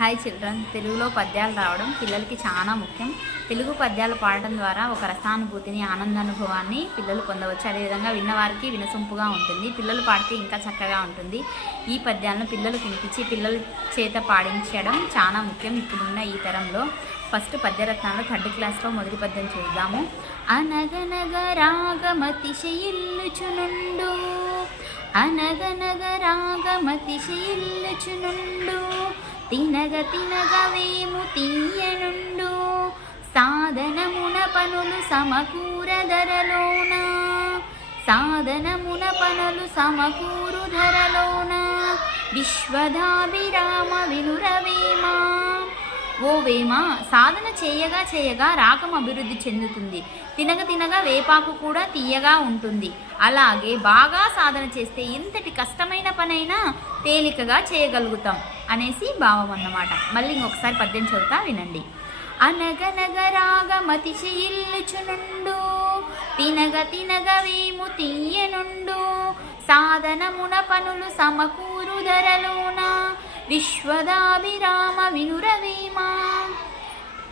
Hi children, తెలుగులో పద్యాలు రావడం పిల్లలకి చాలా ముఖ్యం. తెలుగు పద్యాలు పాడటం ద్వారా ఒక రసానుభూతిని, ఆనందానుభవాన్ని పిల్లలు పొందవచ్చు. అదేవిధంగా విన్నవారికి వినసొంపుగా ఉంటుంది. పిల్లలు పాడితే ఇంకా చక్కగా ఉంటుంది. ఈ పద్యాలను పిల్లలకు వినిపించి పిల్లల చేత పాడించడం చాలా ముఖ్యం ఇప్పుడున్న ఈ తరంలో. ఫస్ట్ పద్యరత్నాల్లో 3rd క్లాస్లో మొదటి పద్యం చూద్దాము. అనగనగ రాగమతిశయిల్లుచునుండు, అనగనగ రాగమతిశయిల్లుచునుండు, తినగ తినగ వేము తీయనుండు, సాధనమున పనులు సమకూర ధరలోన, సాధనమున పనులు సమకూరు ధరలోన, విశ్వదాభిరామ వినురవేమా. ఓ వేమ, సాధన చేయగా చేయగా రాగం అభివృద్ధి చెందుతుంది. తినగ తినగా వేపాకు కూడా తీయగా ఉంటుంది. అలాగే బాగా సాధన చేస్తే ఎంతటి కష్టమైన పనైనా తేలికగా చేయగలుగుతాం అనేసి భావం అన్నమాట. మళ్ళీ ఇంకొకసారి పద్యం చదువుతా వినండి. అనగనగ రాగమతిశయిల్లుచునుండు, తినగ తినగ వేము తీయనుండు, సాధనమున పనులు సమకూరు ధరలోన, విశ్వదాభిరామ వినురవేమా.